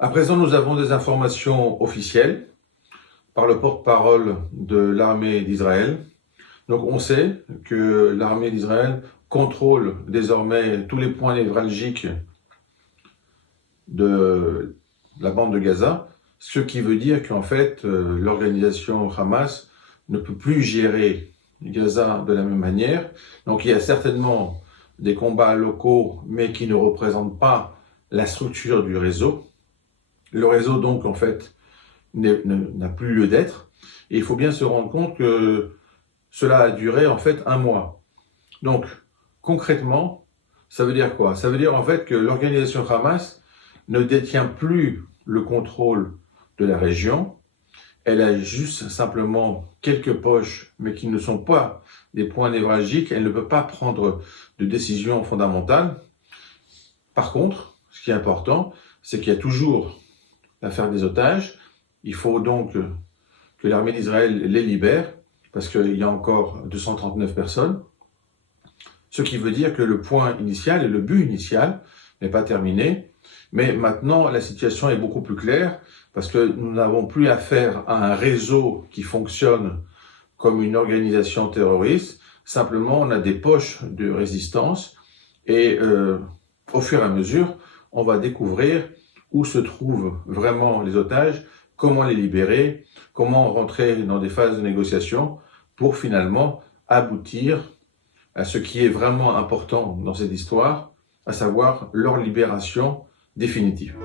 À présent, nous avons des informations officielles par le porte-parole de l'armée d'Israël. Donc on sait que l'armée d'Israël contrôle désormais tous les points névralgiques de la bande de Gaza, ce qui veut dire qu'en fait l'organisation Hamas ne peut plus gérer Gaza de la même manière. Donc il y a certainement des combats locaux, mais qui ne représentent pas la structure du réseau. Le réseau donc en fait n'a plus lieu d'être. Et il faut bien se rendre compte que cela a duré en fait un mois. Donc, concrètement, ça veut dire quoi? Ça veut dire en fait que l'organisation Hamas ne détient plus le contrôle de la région. Elle a juste simplement quelques poches, mais qui ne sont pas des points névralgiques. Elle ne peut pas prendre de décision fondamentale. Par contre, ce qui est important, c'est qu'il y a toujours l'affaire des otages. Il faut donc que l'armée d'Israël les libère, parce qu'il y a encore 239 personnes. Ce qui veut dire que le point initial et le but initial n'est pas terminé. Mais maintenant, la situation est beaucoup plus claire, parce que nous n'avons plus affaire à un réseau qui fonctionne comme une organisation terroriste. Simplement, on a des poches de résistance et au fur et à mesure, on va découvrir où se trouvent vraiment les otages, comment les libérer, comment rentrer dans des phases de négociation pour finalement aboutir à ce qui est vraiment important dans cette histoire, à savoir leur libération définitive.